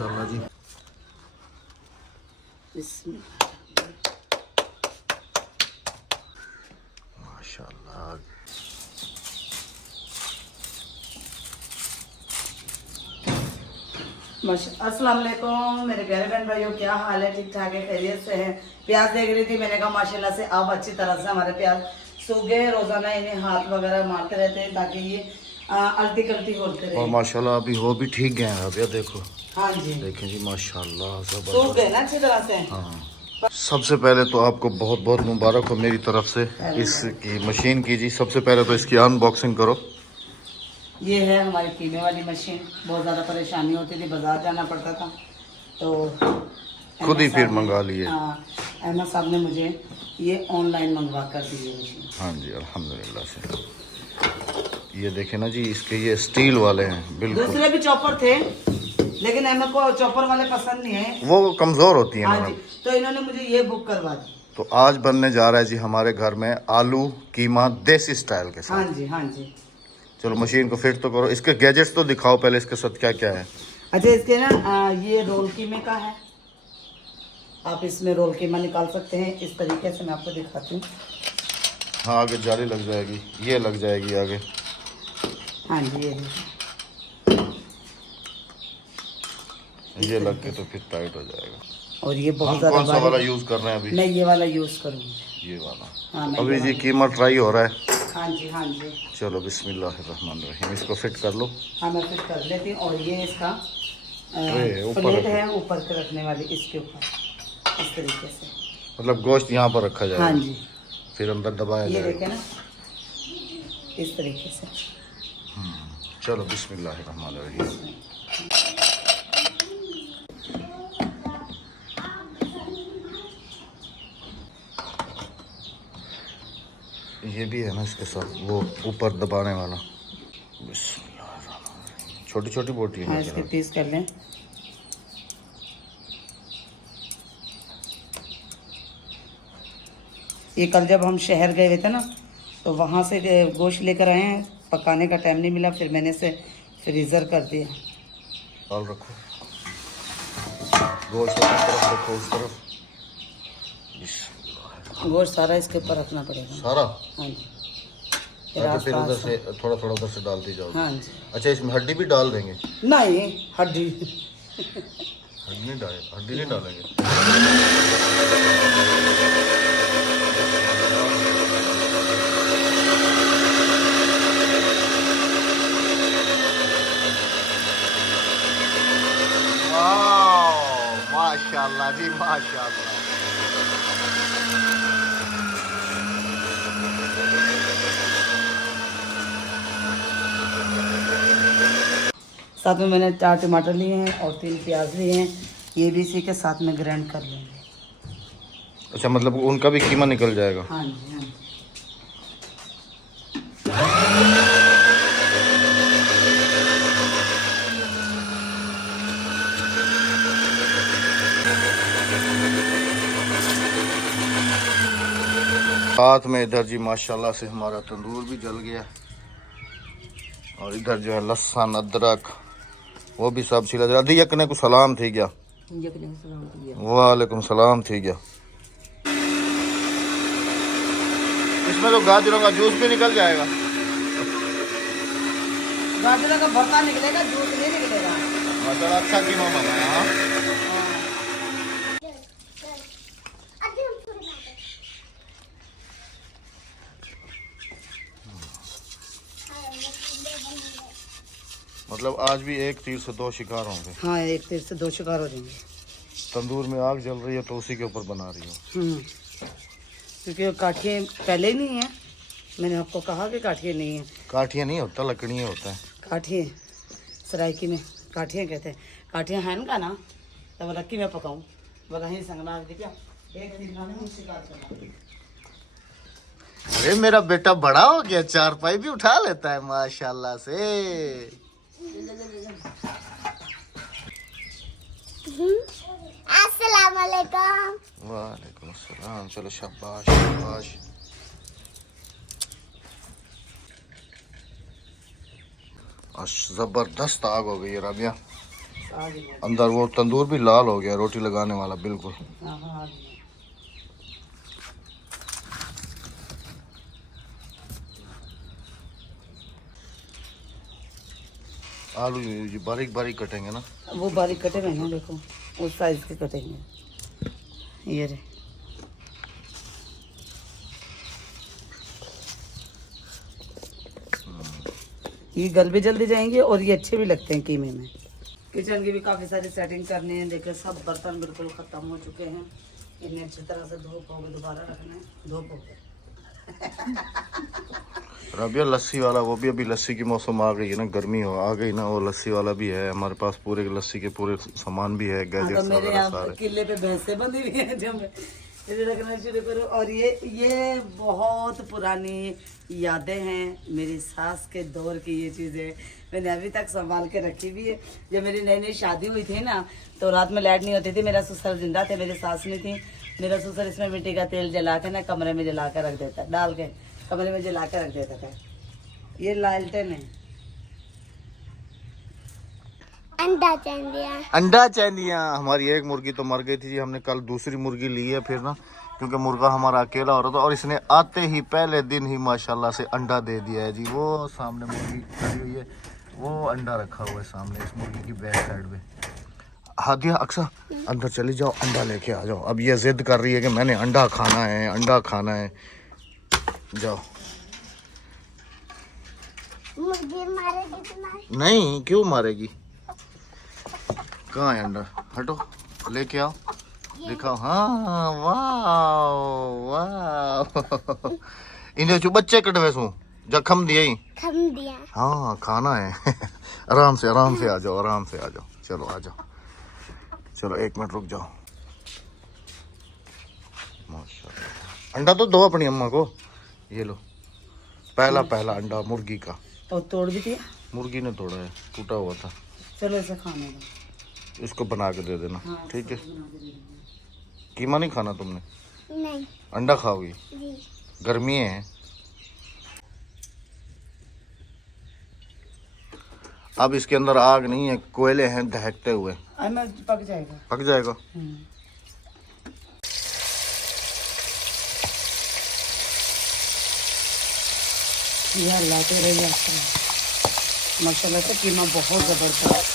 माशाल्लाह जी। माशाल्लाह। अस्सलाम वालेकुम मेरे प्यारे बहन भाइयों, क्या हाल है? ठीक ठाक है, खैरियत से हैं? प्याज देख रही थी, मैंने कहा माशाल्लाह से अब अच्छी तरह से हमारे प्याज सूख गए। रोजाना इन्हें हाथ वगैरह मारते रहते हैं ताकि ये अल्टी कल्टी होते रहे। और माशाल्लाह अभी हो भी ठीक गए हैं। अब ये देखो, हाँ जी, देखें जी माशाल्लाह सूख गए जबरदस्त। ना अच्छी तरह से। हाँ, सबसे पहले तो आपको बहुत बहुत मुबारक हो मेरी तरफ से इसकी मशीन की जी। सबसे पहले तो इसकी अनबॉक्सिंग करो। ये है हमारी कीमे वाली मशीन। बहुत ज़्यादा परेशानी होती थी, बाजार जाना पड़ता था, तो खुद ही फिर मंगा लिए। हाँ, अहमद साहब ने मुझे ये ऑनलाइन मंगवा कर दी है मशीन। हाँ जी अल्हम्दुलिल्लाह से। ये देखे ना जी, इसके ये स्टील वाले हैं बिल्कुल। दूसरे भी चॉपर थे लेकिन अहमद को चॉपर वाले पसंद नहीं है, वो कमजोर होती है हाँ ना। जी, तो इन्होंने मुझे ये बुक करवा दी। तो आज बनने जा रहा है जी हमारे घर में आलू कीमा देसी स्टाइल के हाँ साथ। जी, हाँ जी। चलो मशीन को फिट तो करो। इसके गैजेट्स तो दिखाओ पहले, इसके साथ क्या क्या है। अच्छा, इसके ना ये रोल कीमे का है। आप इसमें रोल कीमा निकाल सकते हैं इस तरीके से। मैं आपको दिखाती हूँ। हाँ, आगे जाली लग जाएगी, ये लग जाएगी आगे। हाँ जी, ये लग के तो फिर टाइट हो जाएगा। और ये बहुत हम ज़्यादा कौन सा वाला बारीक। यूज कर रहे हैं अभी? मैं ये वाला यूज़ करूँगी। ये वाला। हाँ, मैं अभी ये जी वाला। कीमा ट्राई हो रहा है। हाँ जी, हाँ जी। चलो बिस्मिल्लाहिर्रहमानिर्रहीम, इसको फिट कर लो। हाँ, मैं फिट कर लेती हूँ। और ये इसका ऊपर प्लेट रखो। है ऊपर के रखने वाली, इसके ऊपर इस तरीके से। मतलब गोश्त यहाँ पर रखा जाएगा। हाँ जी, फिर अंदर दबाया ये जाएगा। देखे ना, इस तरीके से। चलो बिस्मिल्लाहिर्रहमानिर्रहीम। ये भी है ना इसके साथ, वो ऊपर दबाने वाला। बिस्मिल्लाहिर्रहमानिर्रहीम। छोटी छोटी बोटी हाँ, है। इसके पीस कर लें। ये कल जब हम शहर गए हुए थे ना, तो वहाँ से गोश्त लेकर आए हैं। पकाने का टाइम नहीं मिला, फिर मैंने इसे फ्रीज़र कर दिया। दाल रखो, गोश्त उस तरफ रखो, उस तरफ। गोश्त सारा इसके ऊपर रखना पड़ेगा। सारा? हाँ जी, फिर उधर से थोड़ा थोड़ा उधर से डालती जाओ। हाँ जी। अच्छा, इसमें हड्डी भी डाल देंगे? नहीं, हड्डी हड्डी नहीं डाले, हड्डी नहीं डालेंगे। वाह माशाल्लाह जी माशाल्लाह। साथ में मैंने 4 टमाटर लिए हैं और 3 प्याज लिए हैं। ये भी इसी के साथ में ग्राइंड कर लेंगे। अच्छा, मतलब उनका भी कीमा निकल जाएगा। हाँ जी, हाँ जी। साथ में इधर जी माशाल्लाह से हमारा तंदूर भी जल गया। और इधर जो है लहसुन अदरक वो भी सब छिला जरा। दी यकने को सलाम थी गया। वालेकुम सलाम थी गया। इसमें तो गाजरों का जूस भी निकल जाएगा। गाजर का भरता निकलेगा, जूस नहीं निकलेगा। मतलब अच्छा कीमा बनाया। हाँ? मतलब आज भी एक तीर से 2 शिकार होंगे। हाँ, एक तीर से 2 शिकार हो जाएंगे। तंदूर में आग जल रही है तो उसी के ऊपर बना रही हूँ। क्योंकि वो काठिए पहले ही नहीं है। मैंने आपको कहा कि काठिए नहीं है। काठिया नहीं होता, लकड़ियाँ होता है। काठिए सराइकी में काठिए कहते हैं। काठिया है ना ना, तब रखी मैं पकाऊँ बता ही संगना क्या एक दिन में शिकार करना। अरे मेरा बेटा बड़ा हो गया, चारपाई भी उठा लेता है माशाल्लाह से। अस्सलाम वालेकुम। वालेकुम अस्सलाम। चलो शाबाश शाबाश। जबरदस्त आग हो गई है राबिया। आ गई। अंदर वो तंदूर भी लाल हो गया, रोटी लगाने वाला बिल्कुल। हाँ हाँ आ गई। आलू ये बारीक बारीक कटेंगे ना। वो बारीक कटे हुए हैं, देखो उस साइज के कटेंगे। ये रे ये गल भी जल्दी जाएंगे और ये अच्छे भी लगते हैं कीमे में। किचन की भी काफ़ी सारी सेटिंग करनी है। देखिए सब बर्तन बिल्कुल ख़त्म हो चुके हैं, इन्हें अच्छी तरह से धो पो के दोबारा रखना है। धो पो के रबिया लस्सी वाला, वो भी अभी लस्सी की मौसम आ गई है ना, गर्मी हो आ गई ना, वो लस्सी वाला भी है हमारे पास, पूरे लस्सी के पूरे सामान भी है, हाँ, गैजेट्स तो मेरे वगैरह यहाँ सारे। किले पे भैंसे बंधी हुई हैं जो मैं इसे रखना शुरू करूँ। और ये बहुत पुरानी यादें हैं मेरी सास के दौर की। ये चीज़ें मैंने अभी तक संभाल के रखी भी है। जब मेरी नई नई शादी हुई थी ना, तो रात में लाइट नहीं होती थी, मेरा ससुर जिंदा थे, मेरी सास नहीं थी। मेरा ससुर इसमें मिट्टी का तेल जला के ना कमरे में जला कर रख देता, डाल के कमरे में जला के रख देता था। ये लालटेन है। अंडा चंदिया। अंडा चैनिया हमारी एक मुर्गी तो मर गई थी जी, हमने कल दूसरी मुर्गी ली है फिर ना, क्योंकि मुर्गा हमारा अकेला हो रहा था, और इसने आते ही पहले दिन ही माशाल्लाह से अंडा दे दिया है जी। वो सामने मुर्गी खड़ी हुई है, वो अंडा रखा हुआ है सामने इस मुर्गी की बैक साइड में। हादिया अक्सर अंदर चली जाओ, अंडा लेके आ जाओ। अब ये जिद कर रही है कि मैंने अंडा खाना है, अंडा खाना है। जाओ। मुर्गी मारेगी तुम्हारी? नहीं, क्यों मारेगी? कहाँ है अंडा? हटो, लेके आओ, दिखाओ। हाँ, वाह वाह। इन्हें जो बच्चे कटवे सू जखम दिए ही। खम दिया। हाँ, खाना है। आराम से आ जाओ, आराम से आ जाओ। चलो आ जाओ, चलो 1 मिनट रुक जाओ। माशाल्लाह। अंडा तो दो अपनी अम्मा को। ये लो, पहला अंडा मुर्गी का। और तोड़ भी दिया? मुर्गी ने तोड़ा है, टूटा हुआ था। चलो इसे खाने दो। इसको बना के दे देना। हाँ, ठीक है। बना के दे देंगे। कीमा नहीं खाना तुमने? नहीं अंडा खाओगी? जी। गर्मी है। अब इसके अंदर आग नहीं है, कोयले हैं दहकते हुए। मैं पक जाएगा। पक जाएगा। ये लाते रहिए माशाल्लाह से कीमा बहुत ज़बरदस्त।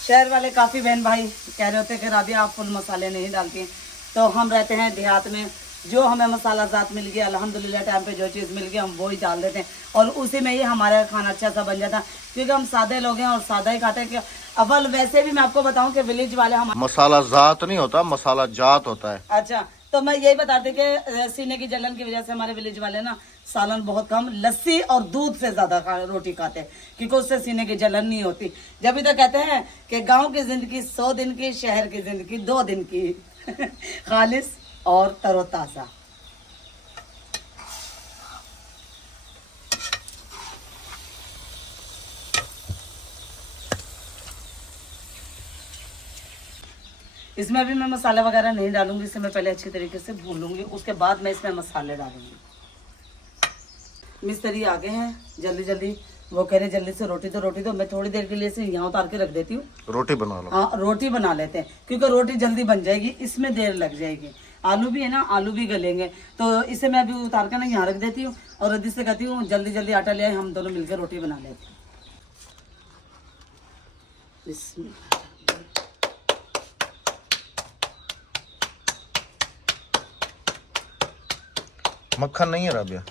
शहर वाले काफ़ी बहन भाई कह रहे होते हैं कि राबिया आप फुल मसाले नहीं डालती हैं, तो हम रहते हैं देहात में, जो हमें मसाला ज़ात मिल गया अल्हम्दुलिल्लाह, टाइम पे जो चीज़ मिल गई हम वो ही डाल देते हैं, और उसी में ही हमारा खाना अच्छा सा बन जाता है, क्योंकि हम सादे लोग हैं और सादा ही खाते हैं। कि अव्वल वैसे भी मैं आपको बताऊं कि विलेज वाले हम मसाला जात नहीं होता, मसाला जात होता है। अच्छा, तो मैं यही बताती कि सीने की जलन की वजह से हमारे विलेज वाले ना सालन बहुत कम, लस्सी और दूध से ज्यादा रोटी खाते हैं, क्योंकि उससे सीने की जलन नहीं होती। जब भी तो कहते हैं कि गांव की जिंदगी 100 दिन की, शहर की जिंदगी 2 दिन की। खालिस और तरोताजा। इसमें अभी मैं मसाला वगैरह नहीं डालूंगी, इसे मैं पहले अच्छी तरीके से भून लूंगी, उसके बाद मैं इसमें मसाले डालूंगी। मिस्त्री आ गए हैं जल्दी जल्दी, वो कह रहे जल्दी से रोटी दो, मैं थोड़ी देर के लिए इसे यहाँ उतार के रख देती हूँ। रोटी बना लो। हाँ, रोटी बना लेते हैं, क्योंकि रोटी जल्दी बन जाएगी, इसमें देर लग जाएगी। आलू भी है ना, आलू भी गलेंगे, तो इसे मैं अभी उतार कर ना यहाँ रख देती हूँ, और रद्दी से कहती हूँ जल्दी जल्दी आटा ले आए, हम दोनों मिलकर रोटी बना लेते हैं। मक्खन नहीं है राबिया?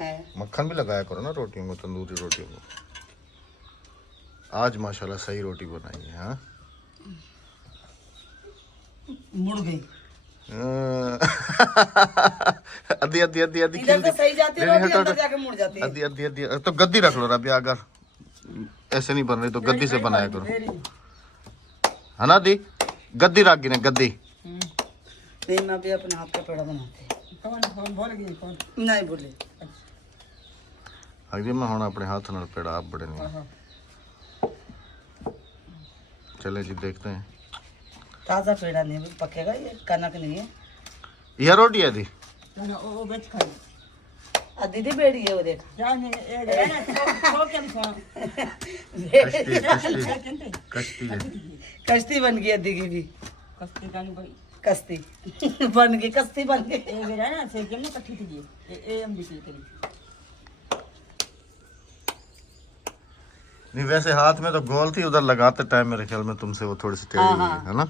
है। मक्खन भी लगाया करो ना रोटियों को, तंदूरी रोटियों को। आज माशाल्लाह सही रोटी बनाई है। हाँ, मुड़ गई। अद्धी अद्धी अद्धी अद्धी इधर तो सही जाती है नहीं, रोटी, हटो, अंदर हटो। जाके मुड़ जाती है। अद्धी अद्धी अद्धी, तो गद्दी रख लो राबिया, अगर ऐसे नहीं बन रही तो गद्दी से बनाया करो, है ना दी? गद्दी रख गिने, गद्दी। नहीं, मैं अभी अपने हाथ का पेड़ा बनाते हैं। नहीं बोले अगर मैं हूँ अपने हाथ नाल पेड़ा, आप बड़े नहीं। चले जी देखते हैं। ताज़ा पेड़ा नहीं है, पकेगा, ये कनक नहीं है। यह रोटी है दी? दीदी बेड़ी है वो देख कश्ती है। कश्ती बन गई अद्दी की भी कश्ती बन गई कश्ती बन गई नहीं वैसे हाथ में तो गोल थी, उधर लगाते टाइम मेरे ख्याल में तुमसे वो थोड़ी सी टेढ़ी हाँ, हुई हाँ। है ना।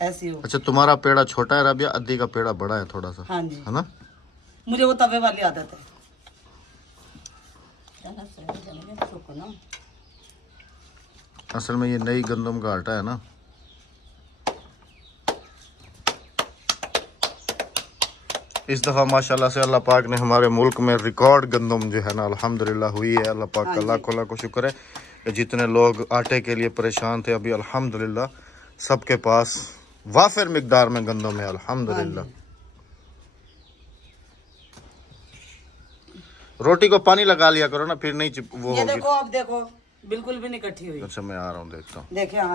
ऐसी हो। अच्छा तुम्हारा पेड़ा छोटा है राबिया, अद्दी का पेड़ा बड़ा है थोड़ा सा, हाँ जी है ना। मुझे वो तवे वाली आदत है। असल में ये नई गंदम का आटा है ना। इस दफ़ा माशाल्लाह से अल्लाह पाक ने हमारे मुल्क में रिकॉर्ड गंदम जो है ना अल्हम्दुलिल्लाह हुई है। अल्लाह पाक का लाखों लाखों शुक्र है कि जितने लोग आटे के लिए परेशान थे अभी अल्हम्दुलिल्लाह सबके पास वाफिर मिकदार में गंदम है अल्हम्दुलिल्लाह। रोटी को पानी लगा लिया करो ना, फिर नहीं वो ये होगी। देखो अब देखो बिल्कुल भी नहीं इकट्ठी हुई। अच्छा मैं आ रहा हूँ देखता हूँ। देखे हाँ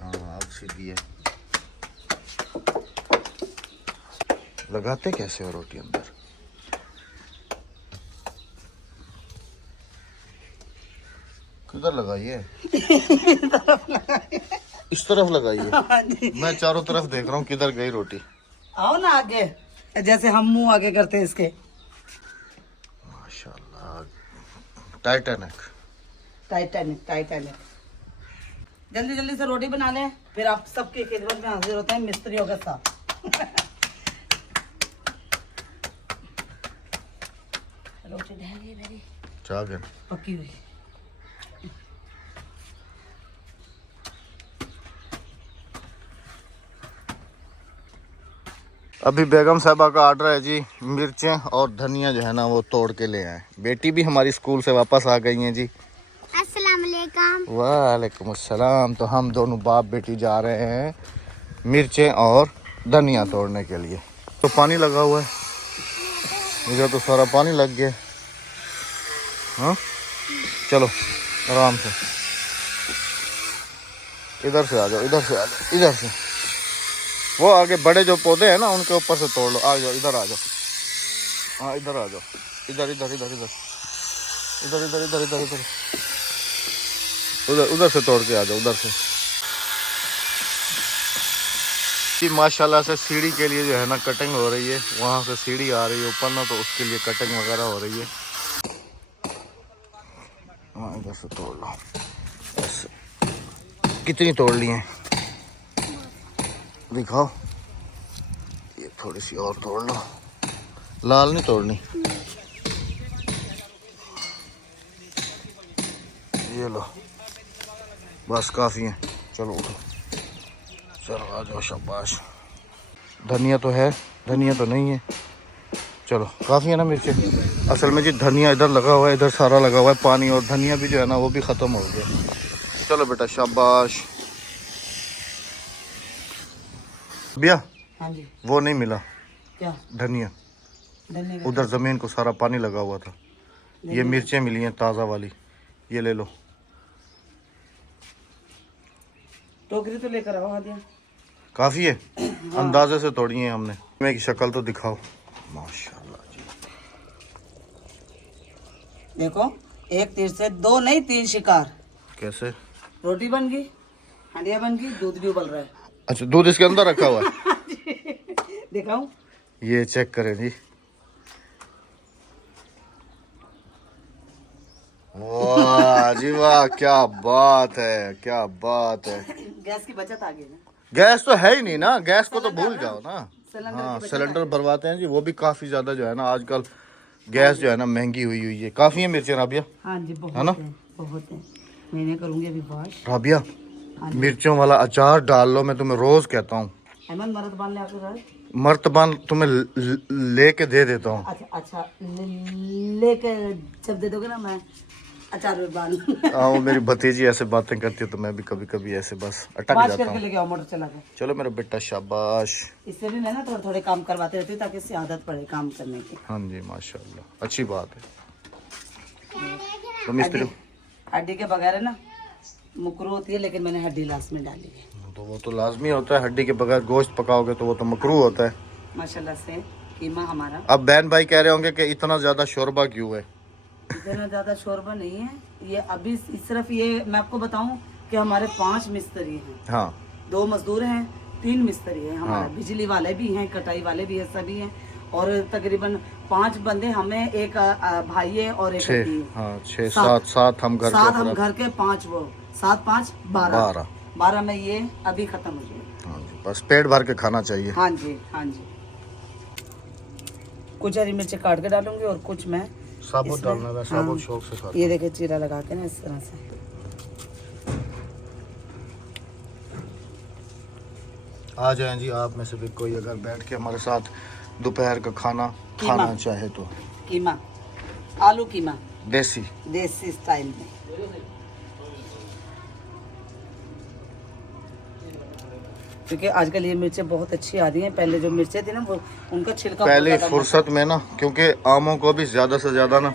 हाँ अब सीधी है। लगाते कैसे हो रोटी अंदर? किधर लगाइए? इस तरफ लगाइए। मैं चारों तरफ देख रहा हूँ किधर गई रोटी। आओ ना आगे, जैसे हम मुंह आगे करते हैं इसके। माशाल्लाह टाइटैनिक। Titanic Titanic. जल्दी जल्दी से रोटी बना लें, फिर आप सबकी खिदमत में हाजिर होते हैं मिस्त्रियों के साथ। रोटी ढालिए मेरी चागन पकी हुई। अभी बेगम साहबा का ऑर्डर है जी, मिर्चें और धनिया जो है ना वो तोड़ के ले आए। बेटी भी हमारी स्कूल से वापस आ गई हैं जी। अस्सलाम वालेकुम। वालेकुम अस्सलाम। तो हम दोनों बाप बेटी जा रहे हैं मिर्चें और धनिया तोड़ने के लिए। तो पानी लगा हुआ है, इधर तो सारा पानी लग गया। हाँ चलो आराम से, इधर से आ जाओ, इधर से आ जाओ, इधर से। वो आगे बड़े जो पौधे हैं ना उनके ऊपर से तोड़ लो। आ जाओ, इधर आ जाओ। हाँ इधर आ जाओ, इधर इधर इधर इधर इधर इधर इधर इधर इधर उधर उधर से तोड़ के आ जाओ, उधर से। माशाल्लाह से सीढ़ी के लिए जो है ना कटिंग हो रही है, वहाँ से सीढ़ी आ रही है ऊपर ना, तो उसके लिए कटिंग वगैरह हो रही है। हाँ इधर से तोड़ लो। ऐसे कितनी तोड़ ली हैं दिखाओ। ये थोड़ी सी और तोड़ लो, लाल नहीं तोड़नी। ये लो बस काफ़ी है। चलो उठो, चलो आ जाओ, शाबाश। धनिया तो है, धनिया तो नहीं है। चलो काफ़ी है ना मिर्चें। असल में जी धनिया इधर लगा हुआ है, इधर सारा लगा हुआ है पानी, और धनिया भी जो है ना वो भी ख़त्म हो गया। चलो बेटा शाबाश। भैया हाँ जी। वो नहीं मिला क्या धनिया, धनिया? उधर ज़मीन को सारा पानी लगा हुआ था। ये मिर्चें मिली हैं ताज़ा वाली, ये ले लो। टोकरी तो लेकर आओ। दिया काफ़ी है। अंदाजे से तोड़ी है हमने। मैं की शक्ल तो दिखाओ। माशाल्लाह जी। देखो एक तीर से दो नहीं 3 शिकार। कैसे? रोटी बन गई, हंडिया बन गई, दूध भी उबल रहा है। अच्छा दूध इसके अंदर रखा हुआ है। दिखाऊं? ये चेक करें जी। वाह जी वाह, क्या बात है, क्या बात है। गैस की बचत आ गई ना। गैस तो है ही नहीं ना, गैस को तो भूल जाओ ना। सिलेंडर हाँ की बचत सिलेंडर भरवाते हैं जी, वो भी काफ़ी ज़्यादा जो है ना आजकल गैस जो है ना महंगी हुई हुई है। काफ़ी है मिर्चें राबिया। हाँ जी बहुत है ना? बहुत है। मैंने करूँगी अभी वॉश। राबिया मिर्चों वाला अचार डाल लो, मैं तुम्हें रोज़ कहता हूँ। अहमद मरद बांध ले आपके घर। मर्तबान तुम्हें लेके दे देता हूँ। अच्छा अच्छा लेके जब दे दोगे ना मैं अचार में बांध। हाँ मेरी भतीजी ऐसे बातें करती है तो मैं भी कभी कभी ऐसे बस अटक वॉश जाता करके हूँ। लेके आओ मोटर चला के। चलो मेरा बेटा शाबाश। इससे भी मैं ना थोड़े थोड़े काम करवाते रहती हूँ ताकि इससे आदत पड़े काम करने की। हाँ जी माशाल्लाह अच्छी बात है। तो मिस्त्री हड्डी के बगैर है ना मुकरू होती है, लेकिन मैंने हड्डी लास्ट में डाली है। तो वो तो लाजमी होता है, हड्डी के बगैर गोश्त पकाओगे तो वो तो मकरूह होता है। माशाल्लाह से कीमा हमारा। अब बहन भाई कह रहे होंगे कि इतना ज्यादा शोरबा क्यों है? इतना ज्यादा शोरबा नहीं है, ये अभी सिर्फ ये मैं आपको बताऊं कि हमारे 5 मिस्त्री हैं। हाँ 2 मजदूर हैं, 3 मिस्त्री हैं हमारे, हाँ। बिजली वाले भी हैं, कटाई वाले भी हैं, सभी हैं। और तकरीबन 5 बंदे हमें, एक भाई है और एक 6 बहन है। हाँ 6 7 हम घर 7 हम के घर के, 5 वो, 7 5 12 12 में ये अभी खत्म हो गए। हाँ जी, बस पेट भर के खाना चाहिए। हाँ जी हाँ जी। कुछ हरी मिर्ची काट के डालूंगी और कुछ मैं साबुत इसमें- डालना है, हाँ, साबुत शौक से खाता ये देखिए जीरा लगा के ना इस तरह से। आ जाएं जी आप में से भी कोई अगर बैठ के हमारे साथ दोपहर का खाना कीमा। खाना चाहे तो। कीमा, आलू कीमा देसी देसी स्टाइल में। क्योंकि आजकल ये मिर्चें बहुत अच्छी आ रही हैं, पहले जो मिर्चें थी ना वो उनका छिलका बहुत पहले ज्यादा फुर्सत में ना, क्योंकि आमों को भी ज्यादा से ज्यादा ना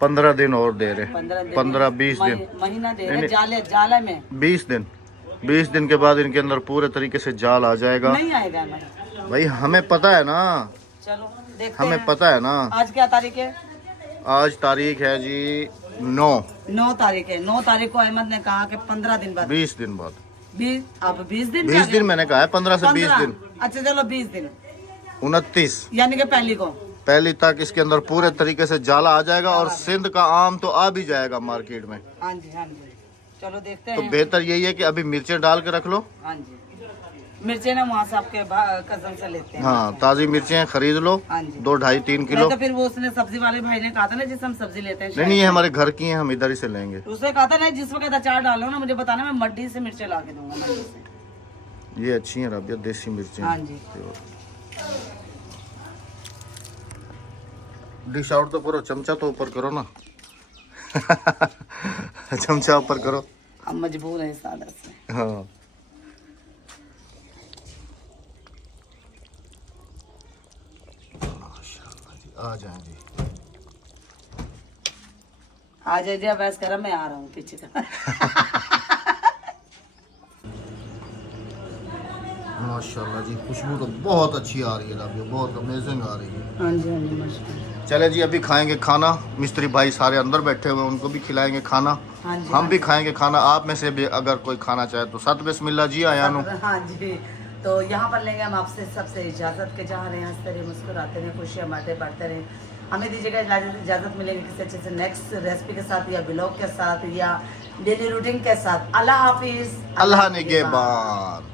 15 दिन और दे रहे, 15-20 दिन, महीना दे रहे जाले जाले में। 20 दिन के बाद इनके अंदर पूरे तरीके से जाल आ जाएगा। नहीं आएगा हमारा। भाई हमें पता है ना, चलो देखते हमें हैं। पता है ना। आज क्या तारीख है? आज तारीख है जी 9 तारीख है। 9 तारीख को अहमद ने कहा कि 15 दिन बाद 20 दिन बाद 20 दिन 20 दिन मैंने कहा है, 15 से 20 दिन। अच्छा चलो 20 दिन 29 यानी कि पहली तक इसके अंदर पूरे तरीके से जाला आ जाएगा और सिंध का आम तो आ भी जाएगा मार्केट में। हाँ जी हाँ जी। चलो देखते तो हैं। बेहतर यही है कि अभी मिर्चें डाल के रख लो। हाँ जी, मिर्चें ना वहाँ से आपके कजन से लेते हैं। हाँ ताज़ी मिर्चें खरीद लो, हाँ जी। 2 2.5-3 किलो। मैं तो फिर वो उसने सब्जी वाले भाई ने कहा था ना जिससे हम सब्जी लेते हैं, नहीं ये हमारे घर की हैं, हम इधर ही से लेंगे। उसने कहा था ना जिस वक्त अचार डालो ना मुझे बताना, मैं मड्डी से मिर्चें ला के दूंगा मड्डी से। ये अच्छी हैं रबिया, देसी मिर्चें। हाँ जी। डिश आउट तो करो, चमचा तो ऊपर करो ना। चमचा ऊपर करो। हम मजबूर हैं इस आदत से। हाँ आ जाए जी। आ जाइए बस करा, मैं आ रहा हूँ पीछे का। माशाल्लाह जी, खुशबू तो बहुत अच्छी आ रही है रबिया, बहुत अमेजिंग आ रही है। हाँ जी हाँ जी माशाल्लाह। चले जी अभी खाएंगे खाना, मिस्त्री भाई सारे अंदर बैठे हुए हैं, उनको भी खिलाएंगे खाना। हाँ जी, हम भी खाएंगे खाना। आप में से भी अगर कोई खाना चाहे तो सत बिस्मिल्लाह जी आया नु। हाँ जी। तो यहाँ पर लेंगे हम आपसे सबसे इजाज़त के, जहाँ रहे हंसते रहे, मुस्कुराते रहे, खुशियाँ बांटते बढ़ते रहे। हमें दीजिएगा इजाज़त। मिलेंगे किसी अच्छे से नेक्स्ट रेसिपी के साथ, या ब्लॉग के साथ, या डेली रूटीन के साथ। अल्लाह हाफिज़, अल्लाह निगहबान।